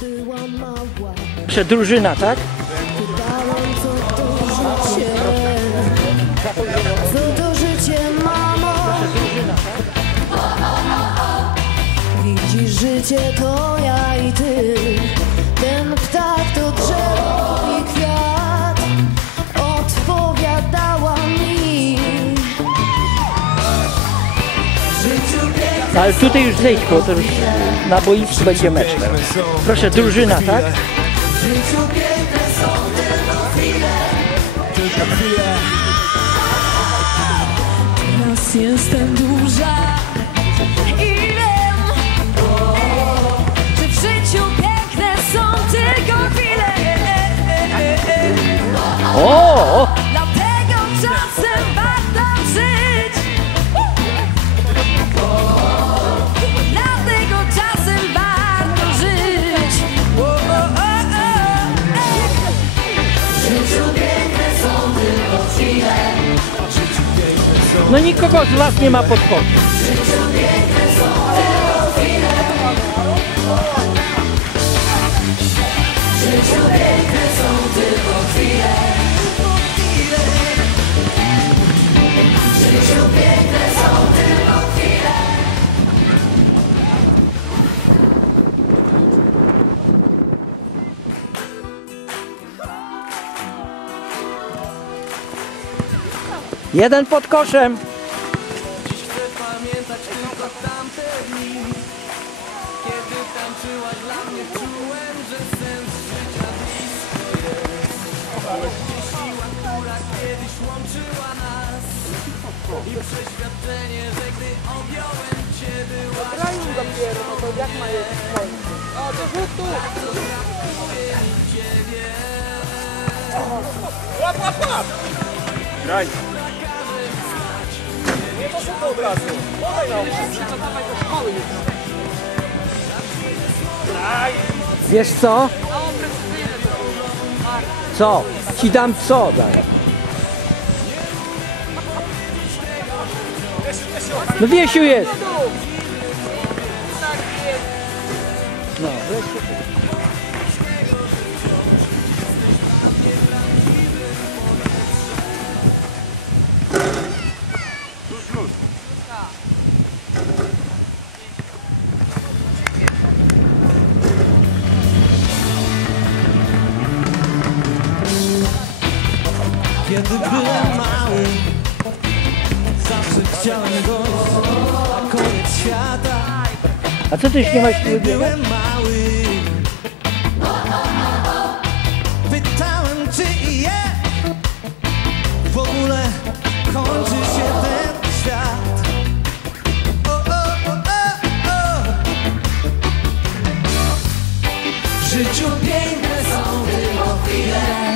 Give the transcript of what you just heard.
byłam mała, Jeszcze drużyna, tak? pytałam co to życie, mamo? Widzisz, życie to ja i ty, ten ptak to drzewo i kwiat, odpowiadała mi. Ale tutaj już zejdź, bo to już na boisku będzie mecz teraz. Proszę, drużyna, tak? Teraz jestem duża i wiem, że w życiu piękne są tylko chwile. O! Dlatego czasem warto żyć. Dlatego czasem warto żyć. W życiu piękne są tylko chwile. No nikogo z was nie ma pod koszem. W życiu piękne są tylko chwile. W życiu piękne są tylko chwile. W życiu piękne są tylko chwile. Jeden pod koszem. Dziś chcę pamiętać tylko tamte dni, kiedy tańczyłaś dla mnie, czułem, że sens życia blisko jest. Gdzie siła, która kiedyś łączyła nas i przeświadczenie, że gdy objąłem cię, byłaś częścią mnie. Tak zostawię ciebie. Wiesz co? Co? Ci dam co daj? No Wiesiu jest! No, wreszcie. Kiedy byłem mały, zawsze chciałem go na koniec świata. A co ty już nie masz tu Kiedy wybiegać? byłem mały, pytałem, czy i je w ogóle kończy się ten świat. O, o, o, o, o. W życiu piękne są tylko chwile.